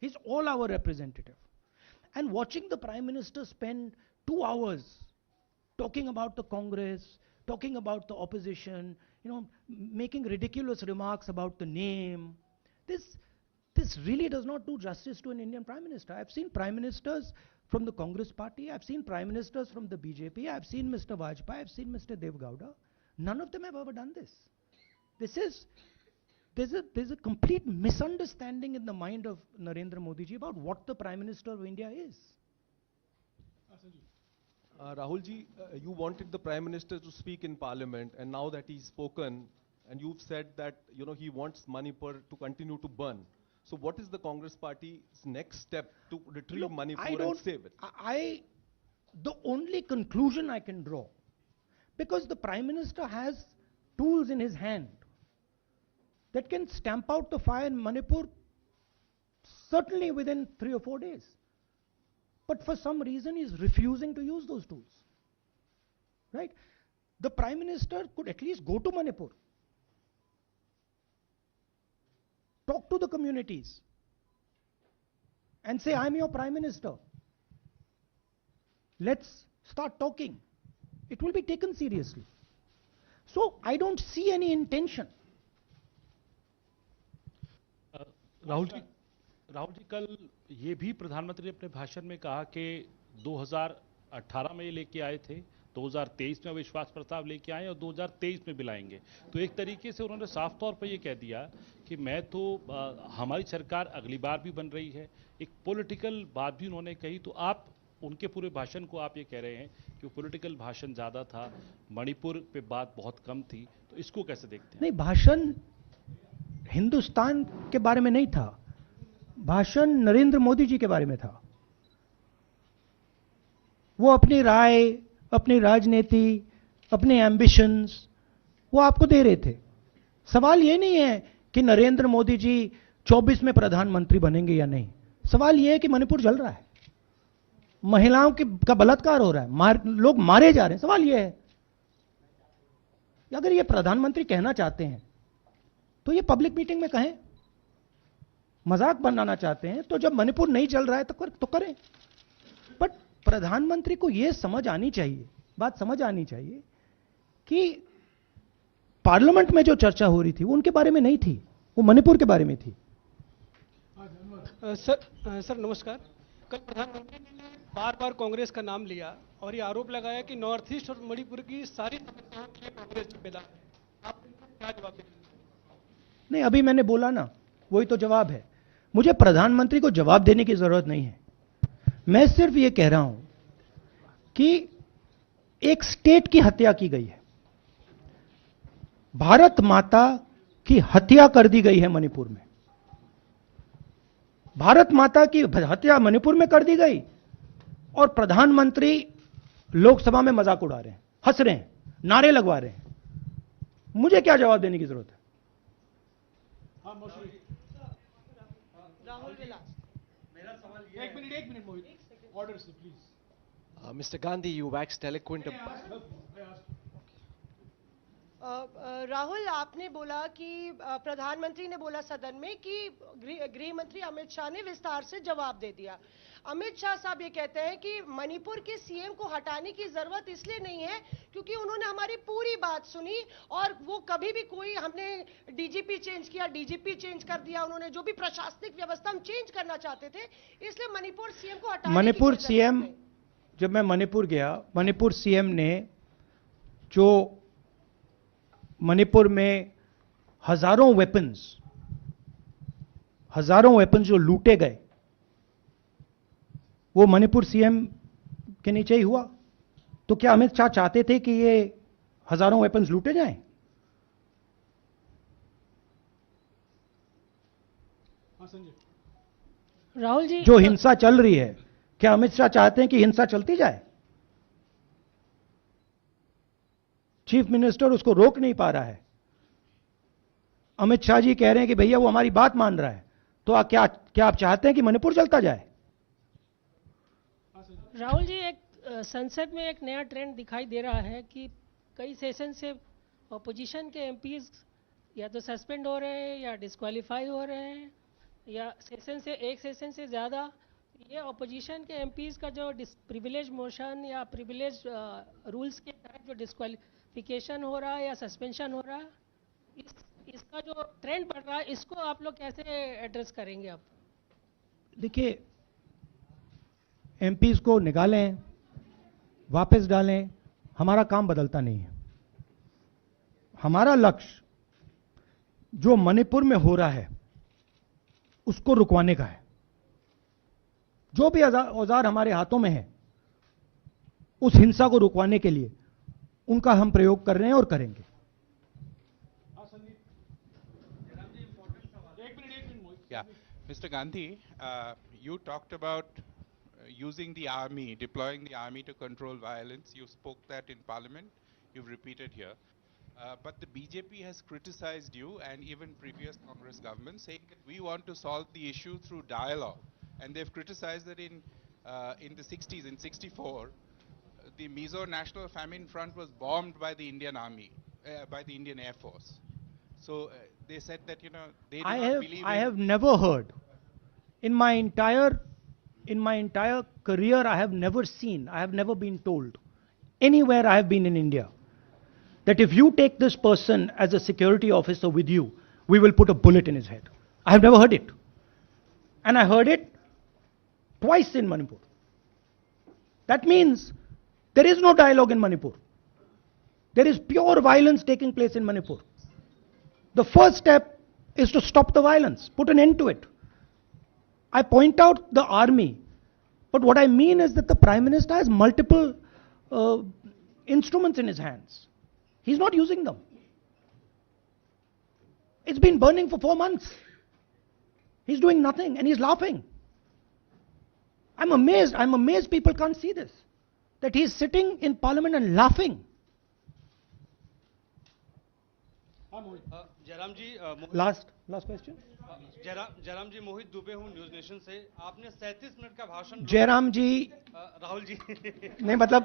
He's all our representative. And watching the Prime Minister spend 2 hours talking about the Congress, talking about the opposition, making ridiculous remarks about the name, this really does not do justice to an Indian Prime Minister. I've seen Prime Ministers from the Congress party, I've seen Prime Ministers from the BJP, I've seen Mr. Vajpayee, I've seen Mr. Dev Gowda. None of them have ever done this. There's a complete misunderstanding in the mind of Narendra Modi ji about what the Prime Minister of India is. Rahul ji, you wanted the Prime Minister to speak in Parliament, and now that he's spoken, and you've said that he wants Manipur to continue to burn. So what is the Congress Party's next step to retrieve Manipur and save it? The only conclusion I can draw, because the Prime Minister has tools in his hand that can stamp out the fire in Manipur certainly within 3 or 4 days. But for some reason he's refusing to use those tools. Right? The Prime Minister could at least go to Manipur, talk to the communities, and say, I'm your Prime Minister. Let's start talking. It will be taken seriously. So I don't see any intention. Rahul ji कल ये भी प्रधानमंत्री ने अपने भाषण में कहा कि 2018 में ये लेके आए थे, 2023 में विश्वास प्रस्ताव लेके आए और 2023 में भी लाएंगे। तो एक तरीके से उन्होंने साफ तौर पर ये कह दिया कि मैं तो हमारी सरकार अगली बार भी बन रही है। एक पॉलिटिकल बात भी उन्होंने कही। तो आप उनके पूरे भाषण को आप ये कह रहे हैं कि वो पॉलिटिकल भाषण ज़्यादा था, मणिपुर पे बात बहुत कम थी, तो इसको कैसे देखते हैं? नहीं, भाषण हिंदुस्तान के बारे में नहीं था, भाषण नरेंद्र मोदी जी के बारे में था। वो अपनी राय, अपनी राजनीति, अपने एम्बिशंस वो आपको दे रहे थे। सवाल ये नहीं है कि नरेंद्र मोदी जी 24 में प्रधानमंत्री बनेंगे या नहीं। सवाल ये है कि मणिपुर जल रहा है, महिलाओं का बलात्कार हो रहा है, लोग मारे जा रहे हैं। सवाल ये है, अगर ये प्रधानमंत्री कहना चाहते हैं तो ये पब्लिक मीटिंग में कहें। मजाक बनाना चाहते हैं तो जब मणिपुर नहीं चल रहा है तो करें। बट प्रधानमंत्री को यह समझ आनी चाहिए, बात समझ आनी चाहिए कि पार्लियामेंट में जो चर्चा हो रही थी वो उनके बारे में नहीं थी, वो मणिपुर के बारे में थी। सर नमस्कार। कल प्रधानमंत्री ने बार बार कांग्रेस का नाम लिया और ये आरोप लगाया कि नॉर्थ ईस्ट और मणिपुर की सारी समस्याओं के लिए कांग्रेस जिम्मेदार है। आप क्या जवाब देंगे? नहीं, अभी मैंने बोला ना, वही तो जवाब है। मुझे प्रधानमंत्री को जवाब देने की जरूरत नहीं है। मैं सिर्फ ये कह रहा हूं कि एक स्टेट की हत्या की गई है, भारत माता की हत्या कर दी गई है मणिपुर में। भारत माता की हत्या मणिपुर में कर दी गई और प्रधानमंत्री लोकसभा में मजाक उड़ा रहे हैं, हंस रहे हैं, नारे लगवा रहे हैं। मुझे क्या जवाब देने की जरूरत है? Mr. Gandhi, you waxed eloquent. Rahul, आपने बोला कि प्रधानमंत्री ने बोला सदन में कि गृह मंत्री अमित शाह ने विस्तार से जवाब दे दिया। अमित शाह साहब ये कहते हैं कि मणिपुर के सीएम को हटाने की जरूरत इसलिए नहीं है क्योंकि उन्होंने हमारी पूरी बात सुनी और वो कभी भी कोई, हमने डीजीपी चेंज किया, डीजीपी चेंज कर दिया, उन्होंने जो भी प्रशासनिक व्यवस्था हम चेंज करना चाहते थे, इसलिए मणिपुर सीएम को हटाने मणिपुर सीएम, जब मैं मणिपुर गया, मणिपुर सीएम ने जो मणिपुर में हजारों वेपन्स जो लूटे गए, वो मणिपुर सीएम के नीचे ही हुआ। तो क्या अमित शाह चाहते थे कि ये हजारों वेपन्स लूटे जाएं? राहुल जी, जो हिंसा चल रही है, क्या अमित शाह चाहते हैं कि हिंसा चलती जाए? चीफ मिनिस्टर उसको रोक नहीं पा रहा है। अमित शाह जी कह रहे हैं कि भैया वो हमारी बात मान रहा है, तो क्या आप चाहते हैं कि मणिपुर चलता जाए? राहुल जी, एक संसद में एक नया ट्रेंड दिखाई दे रहा है कि कई सेशन से ऑपोजिशन के एमपीज या तो सस्पेंड हो रहे हैं या डिस्क्वालीफाई हो रहे हैं या सेशन से एक सेशन से ज़्यादा, ये ऑपोजिशन के एमपीज का जो प्रिविलेज मोशन या प्रिविलेज रूल्स के तहत जो डिस्क्वालिफिकेशन हो रहा है या सस्पेंशन हो रहा है, इसका जो ट्रेंड बढ़ रहा है, इसको आप लोग कैसे एड्रेस करेंगे आप? देखिए, एमपीज को निकालें, वापस डालें, हमारा काम बदलता नहीं है। हमारा लक्ष्य जो मणिपुर में हो रहा है उसको रुकवाने का है। जो भी औजार हमारे हाथों में है उस हिंसा को रुकवाने के लिए उनका हम प्रयोग कर रहे हैं और करेंगे। Yeah, Mr. Gandhi, you talked about using the army, deploying the army to control violence. You spoke that in Parliament. You've repeated here. But the BJP has criticized you and even previous Congress governments, saying that we want to solve the issue through dialogue. And they've criticized that in the 60s, in 64, the Mizo National Famine Front was bombed by the Indian Army, by the Indian Air Force. So they said that, you know, they do not believe I have never heard in my entire career, I have never seen, I have never been told anywhere I have been in India that if you take this person as a security officer with you, we will put a bullet in his head. I have never heard it. And I heard it twice in Manipur. That means there is no dialogue in Manipur. There is pure violence taking place in Manipur. The first step is to stop the violence, put an end to it. I point out the army, but what I mean is that the Prime Minister has multiple instruments in his hands. He's not using them. It's been burning for 4 months. He's doing nothing and he's laughing. I'm amazed people can't see this. That he's sitting in Parliament and laughing. Jairam ji Last question. Jairam जी मोहित दुबे हूँ news nation से। आपने 37 minute का भाषण जयराम जी राहुल जी नहीं, मतलब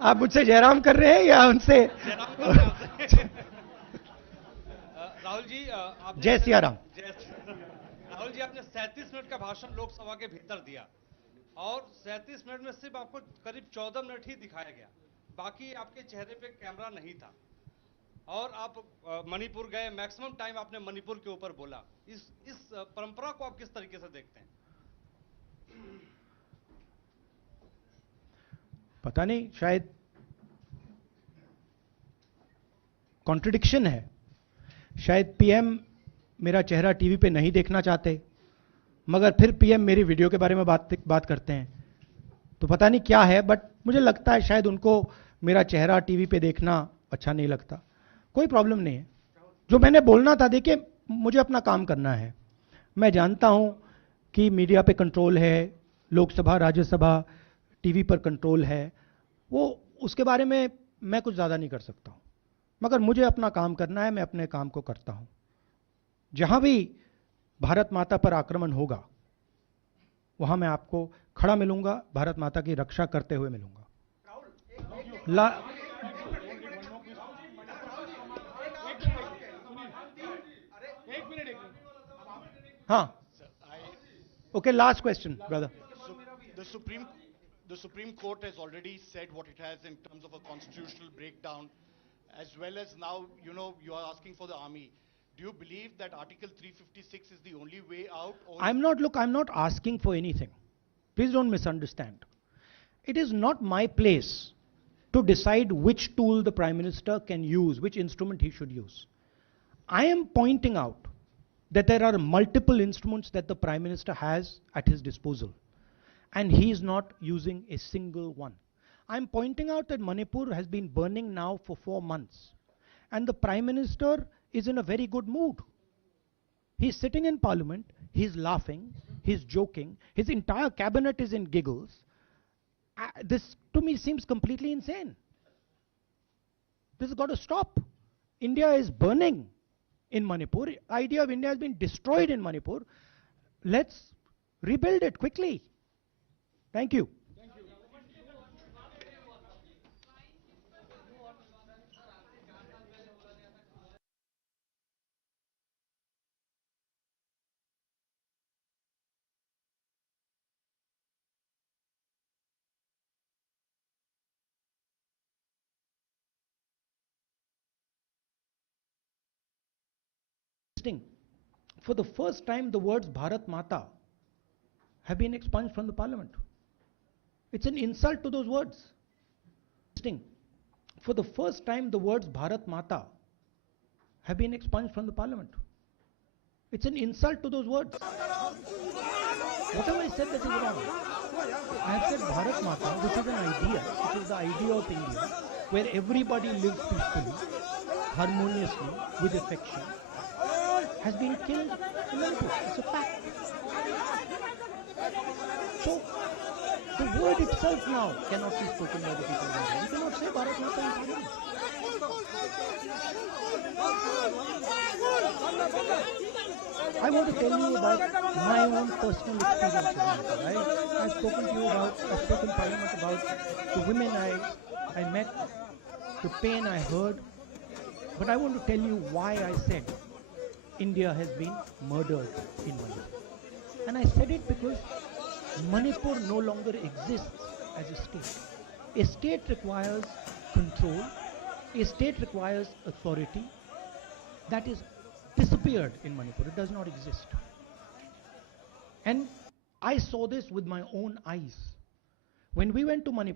आप मुझसे जयराम कर रहे हैं या उनसे राहुल जी आपने जय सिया राम। राहुल जी आपने 37 मिनट का भाषण लोकसभा के भीतर दिया और 37 मिनट में सिर्फ आपको करीब 14 मिनट ही दिखाया गया, बाकी आपके चेहरे पे कैमरा नहीं था और आप मणिपुर गए, मैक्सिमम टाइम आपने मणिपुर के ऊपर बोला। इस परंपरा को आप किस तरीके से देखते हैं? पता नहीं, शायद कॉन्ट्रडिक्शन है। शायद पीएम मेरा चेहरा टीवी पे नहीं देखना चाहते, मगर फिर पीएम मेरी वीडियो के बारे में बात करते हैं, तो पता नहीं क्या है। बट मुझे लगता है शायद उनको मेरा चेहरा टीवी पे देखना अच्छा नहीं लगता। कोई प्रॉब्लम नहीं है। जो मैंने बोलना था, देखिए मुझे अपना काम करना है। मैं जानता हूं कि मीडिया पे कंट्रोल है, लोकसभा राज्यसभा टीवी पर कंट्रोल है, वो उसके बारे में मैं कुछ ज़्यादा नहीं कर सकता हूं, मगर मुझे अपना काम करना है। मैं अपने काम को करता हूं। जहां भी भारत माता पर आक्रमण होगा वहां मैं आपको खड़ा मिलूंगा, भारत माता की रक्षा करते हुए मिलूंगा। हाँ, okay, last question, brother. The Supreme Court has already said what it has in terms of a constitutional breakdown, as well as now, you know, you are asking for the army. Do you believe that Article 356 is the only way out? Or I'm not asking for anything. Please don't misunderstand. It is not my place to decide which tool the Prime Minister can use, which instrument he should use. I am pointing out that there are multiple instruments that the Prime Minister has at his disposal, and he is not using a single one. I'm pointing out that Manipur has been burning now for 4 months, and the Prime Minister is in a very good mood. He's sitting in Parliament, he's laughing, he's joking, his entire cabinet is in giggles. This to me seems completely insane. This has got to stop. India is burning in Manipur. The idea of India has been destroyed in Manipur. Let's rebuild it quickly. Thank you. Interesting. For the first time, the words Bharat Mata have been expunged from the parliament. It's an insult to those words. Interesting. For the first time, the words Bharat Mata have been expunged from the parliament. It's an insult to those words. Whatever I said that is wrong. I have said Bharat Mata, which is an idea, which is the idea of India, where everybody lives peacefully, harmoniously, with affection, has been killed in Manipur. It's a fact. So, the word itself now cannot be spoken by the people of India. You cannot say Bharat Mata in parliament. I want to tell you about my own personal experience with Manipur. I've spoken to you about, I've spoken in parliament about the women I met, the pain I heard. But I want to tell you why I said India has been murdered in Manipur. And I said it because Manipur no longer exists as a state. A state requires control. A state requires authority. That is disappeared in Manipur. It does not exist. And I saw this with my own eyes. When we went to Manipur,